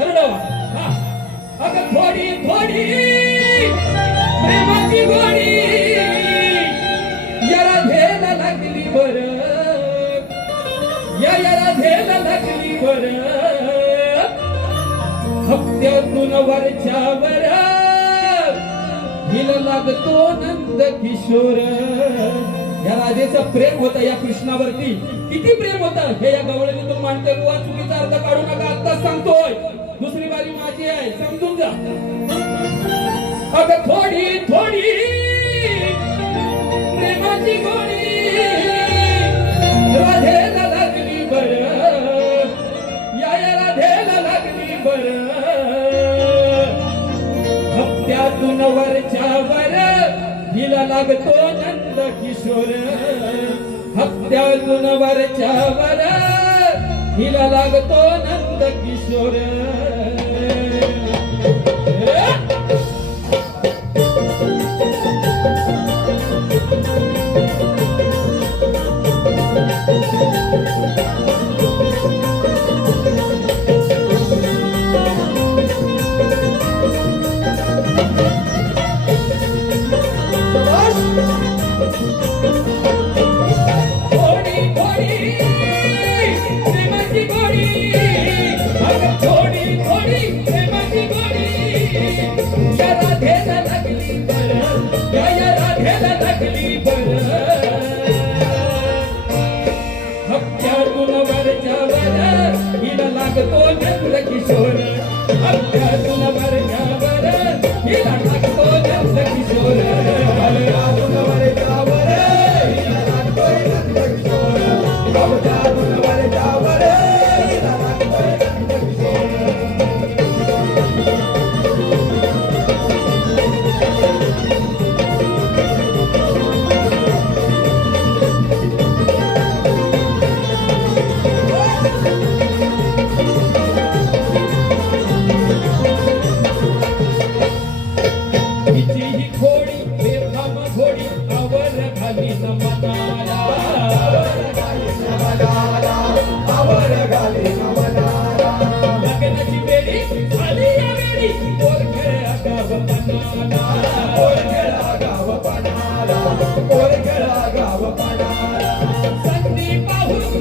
हरडवा हा अगं थोडी थोडी प्रेमाची गोडी या राधेला लागली बर या राधेला लागली बर हप्त्यातून वरच्यावर हिला लागतो नंद किशोर. या राधेचं प्रेम होतं या कृष्णावरती. किती प्रेम होतं हे या गवळणीतून मांडते. बुवा चुकीचा अर्थ काढू नका, आत्ताच सांगतोय. दुसरी बारी माझी आहे, समजून जा. अगं थोडी थोडी प्रेमाची गोडी राधेला लागली बर या राधेला लागली बर हप्त्यातून वरच्यावर हिला लागतो नंद किशोर. हप्त्यातून वरच्यावर हिला लागतो नंद किशोर. हप्त्यातून वरच्यावर हिला लागतो नंद किशोर. हप्त्यातून वरच्यावर हिला लागतो नंद किशोर. हप्त्यातून वरच्यावर हिला लागतो नंद किशोर. हप्त्यातून वरच्यावर हिला लागतो नंद किशोर. लग्नाची बेडी झाली या बेडी पोरखेळा गाव पणाला. पोरखेळा गाव पणाला. पोरखेळा गाव पणाला. संधी पाहून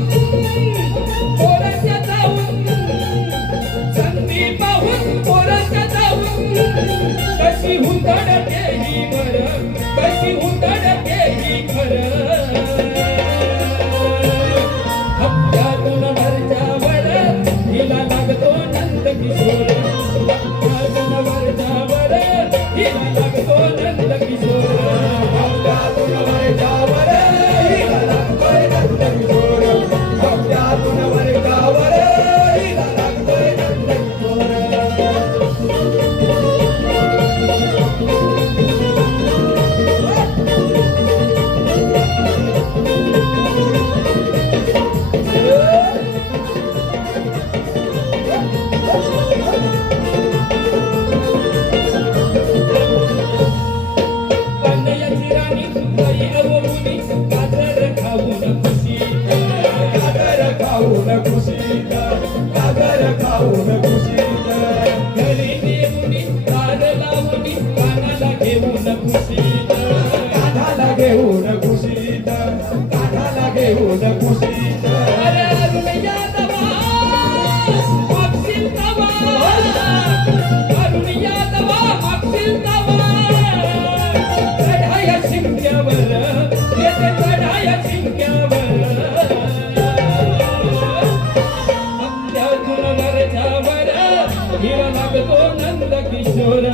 पोराच्या जाऊन संधी पाहून पोराच्या जाऊन कशी हुंदडते ही बर कशी हुंदडते ही खर. हप्त्यातून वरच्यावर हिला लागतो नंद किशोर. हप्त्यातून वरच्यावर हिला लागतो नंद किशोर. हप्त्यातून वरच्यावर हिला लागतो नंद किशोर. हप्त्यातून वरच्यावर हिला लागतो नंद किशोर. कागर खाऊन खुशीत घरी नेऊनी दार लावणी कानाला घेऊन खुशीत. कानाला घेऊन खुशीत. कानाला घेऊन खुशीत. अरे अरुण यादवा मागशील तवा अरुण यादवा मागशील तवा चढाया शिंक्यावर येते चढाया शिंक्यावर. हिला लागतो नंद किशोर.